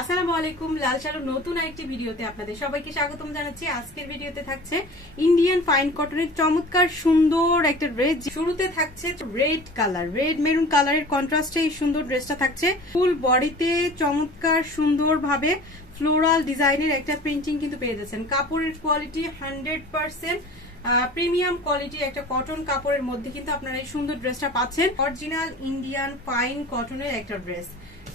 আসসালামু আলাইকুম, লাল শালুর নতুন আরেকটি ভিডিওতে আপনাদের সবাইকে স্বাগতম জানাচ্ছি। আজকের ভিডিওতে থাকছে ইন্ডিয়ান ফাইন কটনের চমৎকার সুন্দর একটা ড্রেস। শুরুতে থাকছে রেড কালার, রেড মেরুন কালারের কন্ট্রাস্টে এই সুন্দর ড্রেসটা থাকছে। ফুল বডিতে চমৎকার সুন্দর ভাবে ফ্লোরাল ডিজাইনের একটা প্রিন্টিং কিন্তু পেয়ে যাচ্ছেন। কাপড়ের কোয়ালিটি 100% প্রিমিয়াম কোয়ালিটি একটা কটন কাপড়ের মধ্যে কিন্তু আপনারা এই সুন্দর ড্রেসটা পাচ্ছেন। অরিজিনাল ইন্ডিয়ান ফাইন কটনের একটা ড্রেস,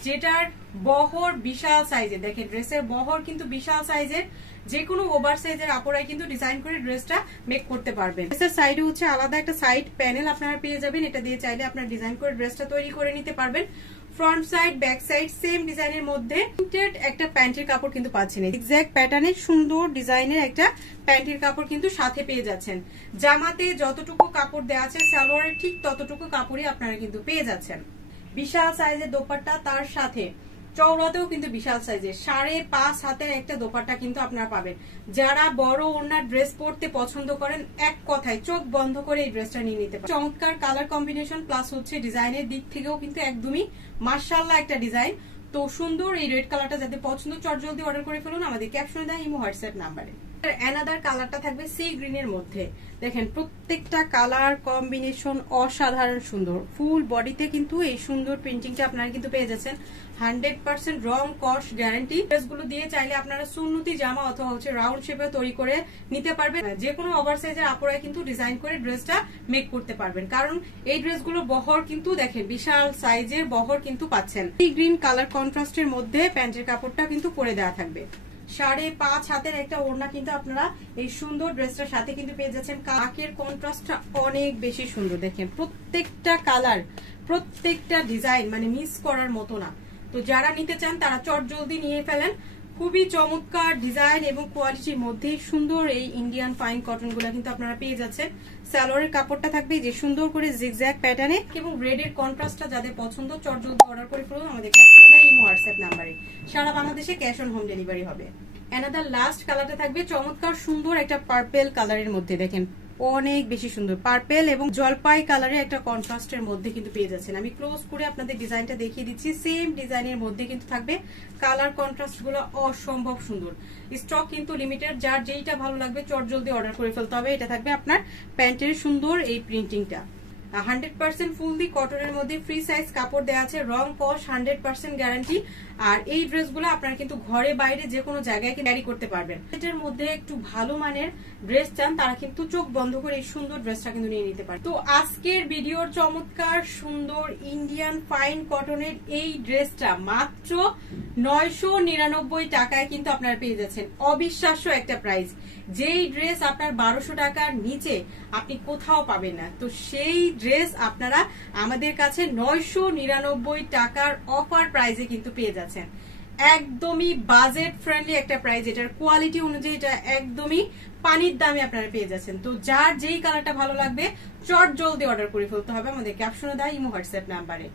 যেটার বহর বিশাল সাইজের। দেখেন ড্রেসের বহর কিন্তু বিশাল সাইজের, যে কোনো ওভার সাইজের আপুরাই কিন্তু ডিজাইন করে ড্রেসটা মেক করতে পারবেন। ড্রেসের সাইডে হচ্ছে আলাদা একটা সাইড প্যানেল আপনারা পেয়ে যাবেন, এটা দিয়ে চাইলে আপনারা ডিজাইন করে ড্রেসটা তৈরি করে নিতে পারবেন। Front side back side same ডিজাইনের মধ্যে প্রিন্টেড একটা প্যান্টের কাপড় কিন্তু পাচ্ছেন। এক্সাক্ট প্যাটার্নের সুন্দর ডিজাইনের একটা প্যান্টের কাপড় কিন্তু সাথে পেয়ে যাচ্ছেন। জামাতে যতটুকু কাপড় দেওয়া আছে সালোয়ারের ঠিক ততটুকু কাপড়ই আপনারা কিন্তু পেয়ে যাচ্ছেন। বিশাল সাইজের দোপাট্টা, তার সাথে চওড়াতেও কিন্তু বিশাল সাইজের 5.5 হাতের একটা দোপাট্টা কিন্তু আপনারা পাবেন। যারা বড় ওড়নার ড্রেস পরতে পছন্দ করেন, এক কথায় চোখ বন্ধ করে এই ড্রেসটা নিয়ে নিতে পারেন। চমৎকার কালার কম্বিনেশন প্লাস হচ্ছে ডিজাইনের দিক থেকেও কিন্তু একদমই মাশাআল্লাহ একটা ডিজাইন। তো সুন্দর এই রেড কালারটা যাদের পছন্দ চটজলদি অর্ডার করে ফেলুন আমাদের ক্যাপশনে দেওয়া ইমো হোয়াটসঅ্যাপ নাম্বারে। অ্যানাদার কালারটা থাকবে সি গ্রিনের মধ্যে। দেখেন প্রত্যেকটা কালার কম্বিনেশন অসাধারণ সুন্দর। ফুল বডিতে কিন্তু এই সুন্দর প্রিন্টিংটা আপনারা কিন্তু পেয়ে যাচ্ছেন। 100% রং কস গ্যারান্টি। ড্রেসগুলো দিয়ে চাইলে আপনারা সুন্নতি জামা অথবা হচ্ছে রাউন্ড শেপে তৈরি করে নিতে পারবেন। যে কোনো ওভার সাইজের আপুরাই কিন্তু ডিজাইন করে ড্রেসটা মেক করতে পারবেন, কারণ এই ড্রেসগুলো বহর কিন্তু দেখেন বিশাল সাইজের বহর কিন্তু পাচ্ছেন। সি গ্রিন কালার কন্ট্রাস্টের মধ্যে প্যান্টের কাপড়টা কিন্তু পরে দেওয়া থাকবে। 5.5 হাতের একটা ওড়না কিন্তু আপনারা এই সুন্দর ড্রেসটার সাথে কিন্তু পেয়ে যাচ্ছেন। কাকের কন্ট্রাস্টটা অনেক বেশি সুন্দর। দেখেন প্রত্যেকটা কালার প্রত্যেকটা ডিজাইন মানে মিস করার মতো না। তো যারা নিতে চান তারা চটজলদি নিয়ে ফেলেন। খুবই চমৎকার ডিজাইন এবং কোয়ালিটির মধ্যে সুন্দর এই ইন্ডিয়ান ফাইন কটন গুলা কিন্তু আপনারা পেয়ে যাচ্ছেন। সালোয়ারের কাপড়টা থাকবে যে সুন্দর করে জিগজ্যাগ প্যাটার্নে এবং রেডের কন্ট্রাস্টটা যাদের পছন্দ চটজলদি অর্ডার করে ফেলুন আমাদের ক্যাপশনে দেওয়া ইমো হোয়াটসঅ্যাপ নাম্বারে। সারা বাংলাদেশে ক্যাশ অন হোম ডেলিভারি হবে। অ্যানাদার লাস্ট কালারটা থাকবে চমৎকার সুন্দর একটা পার্পেল কালারের মধ্যে। দেখেন অনেক বেশি সুন্দর পার্পেল এবং জলপাই কালারের একটা কন্ট্রাস্টের মধ্যে কিন্তু পেয়ে যাচ্ছেন। আমি ক্লোজ করে আপনাদের ডিজাইনটা দেখিয়ে দিচ্ছি। সেম ডিজাইনের মধ্যে কিন্তু থাকবে। কালার কন্ট্রাস্ট গুলো অসম্ভব সুন্দর। স্টক কিন্তু লিমিটেড, যার যেইটা ভালো লাগবে চটজলদি অর্ডার করে ফেলতে হবে। এটা থাকবে আপনার প্যান্টের সুন্দর এই প্রিন্টিংটা। 100% ফুললি কটনের মধ্যে ফ্রি সাইজ কাপড় দেওয়া আছে, রং কস 100% গ্যারান্টি। আর এই ড্রেসগুলো আপনারা কিন্তু ঘরে বাইরে যে কোনো জায়গায় ক্যারি করতে পারবেন। এটার মধ্যে একটু ভালো মানের ড্রেস চান তারা কিন্তু চোখ বন্ধ করে এই সুন্দর ড্রেসটা কিন্তু নিয়ে নিতে পারেন। তো আজকের ভিডিওর চমৎকার সুন্দর ইন্ডিয়ান ফাইন কটনের এই ড্রেসটা মাত্র 999 টাকায় কিন্তু আপনারা পেয়ে যাচ্ছেন। অবিশ্বাস্য একটা প্রাইস। যেই ড্রেস আপনার 1200 টাকার নিচে আপনি কোথাও পাবেন না, তো সেই ড্রেস আপনারা আমাদের কাছে 999 টাকার অফার প্রাইসে কিন্তু পেয়ে যাচ্ছেন। একদমই বাজেট ফ্রেন্ডলি একটা প্রাইস। এটার কোয়ালিটি অনুযায়ী এটা একদমই পানির দামে আপনারা পেয়ে যাচ্ছেন। তো যার যেই কালারটা ভালো লাগবে চট জলদি অর্ডার করে ফেলতে হবে আমাদের ক্যাপশনে দেওয়া ইমো হোয়াটসঅ্যাপ নাম্বারে।